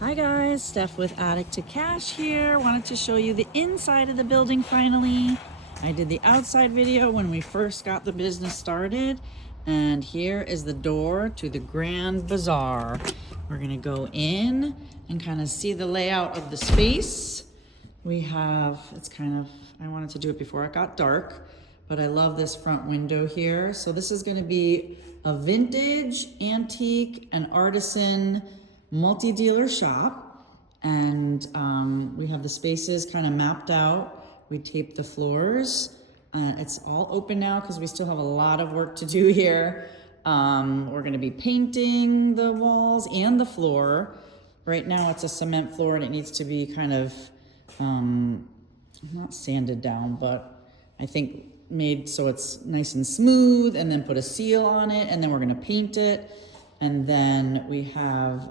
Hi guys, Steph with Attic to Cash here. Wanted to show you the inside of the building finally. I did the outside video when we first got the business started, and here is the door to the Grand Bazaar. We're gonna go in and kind of see the layout of the space. We have, I wanted to do it before it got dark, but I love this front window here. So this is gonna be a vintage, antique, and artisan multi-dealer shop. And we have the spaces kind of mapped out. We taped the floors. It's all open now because we still have a lot of work to do here. We're gonna be painting the walls and the floor. Right now it's a cement floor and it needs to be kind of, not sanded down, but I think made so it's nice and smooth, and then put a seal on it, and then we're gonna paint it. And then we have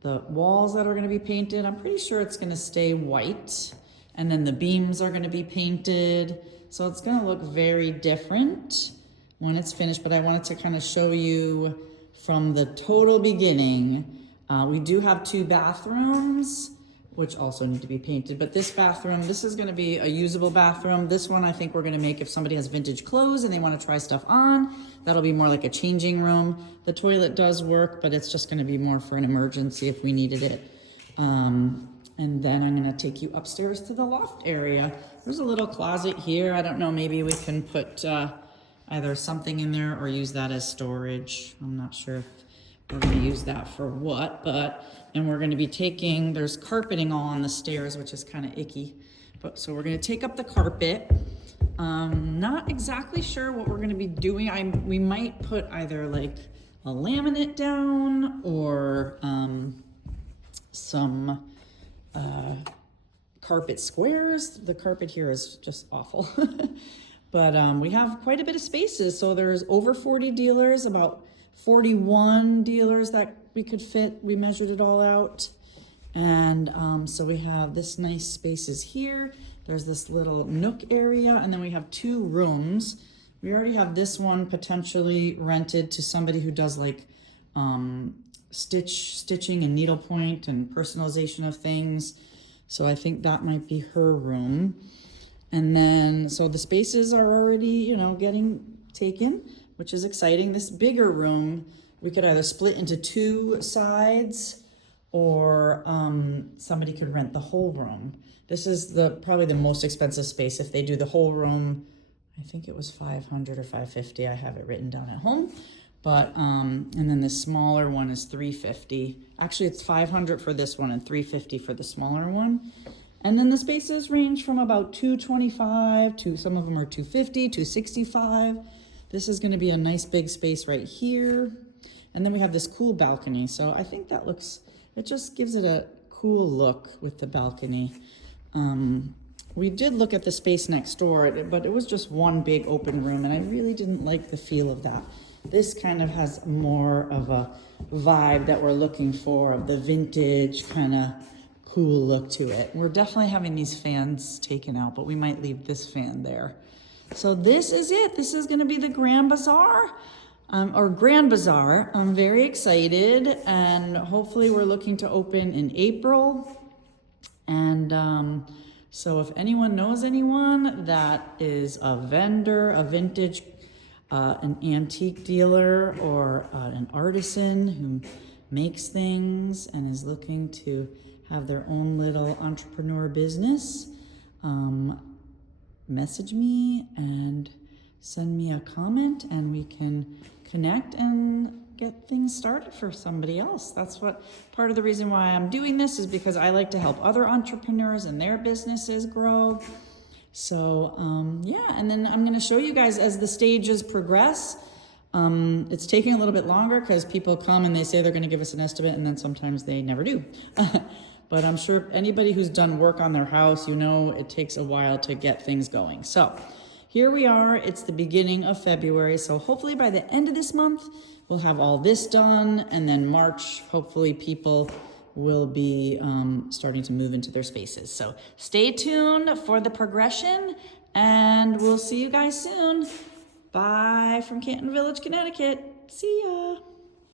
the walls that are gonna be painted. I'm pretty sure it's gonna stay white. And then the beams are gonna be painted. So it's gonna look very different when it's finished, but I wanted to kind of show you from the total beginning. We do have 2 bathrooms, which also need to be painted. But this bathroom, this is gonna be a usable bathroom. This one I think we're gonna make if somebody has vintage clothes and they wanna try stuff on. That'll be more like a changing room. The toilet does work, but it's just gonna be more for an emergency if we needed it. And then I'm gonna take you upstairs to the loft area. There's a little closet here. I don't know, maybe we can put either something in there or use that as storage. I'm not sure if we're gonna use that for what, and we're gonna be taking, there's carpeting all on the stairs, which is kind of icky. But so we're gonna take up the carpet. Not exactly sure what we're gonna be doing. We might put either like a laminate down or some carpet squares. The carpet here is just awful. But we have quite a bit of spaces. So there's over 40 dealers, about 41 dealers that we could fit. We measured it all out. And so we have this nice spaces here. There's this little nook area, and then we have 2 rooms. We already have this one potentially rented to somebody who does like stitching and needlepoint and personalization of things. So I think that might be her room. And then, so the spaces are already, getting taken, which is exciting. This bigger room, we could either split into 2 sides or somebody could rent the whole room. This is probably the most expensive space. If they do the whole room, I think it was $500 or $550. I have it written down at home. But, and then the smaller one is $350. Actually, it's $500 for this one and $350 for the smaller one. And then the spaces range from about $225 to, some of them are $250, $265. This is gonna be a nice big space right here. And then we have this cool balcony. So I think that it just gives it a cool look with the balcony. We did look at the space next door, but it was just one big open room, and I really didn't like the feel of that. This kind of has more of a vibe that we're looking for, of the vintage kind of cool look to it. We're definitely having these fans taken out, but we might leave this fan there. So this is it. This is going to be the Grand Bazaar, or Grand Bazaar. I'm very excited, and hopefully we're looking to open in April. And so if anyone knows anyone that is a vendor, a vintage, an antique dealer, or an artisan who makes things and is looking to have their own little entrepreneur business, message me and send me a comment, and we can connect and get things started for somebody else. That's what part of the reason why I'm doing this is, because I like to help other entrepreneurs and their businesses grow. So yeah, and then I'm gonna show you guys as the stages progress. It's taking a little bit longer because people come and they say they're gonna give us an estimate, and then sometimes they never do. But I'm sure anybody who's done work on their house, it takes a while to get things going. So here we are, it's the beginning of February. So hopefully by the end of this month, we'll have all this done. And then March, hopefully people will be starting to move into their spaces. So stay tuned for the progression, and we'll see you guys soon. Bye from Canton Village, Connecticut. See ya.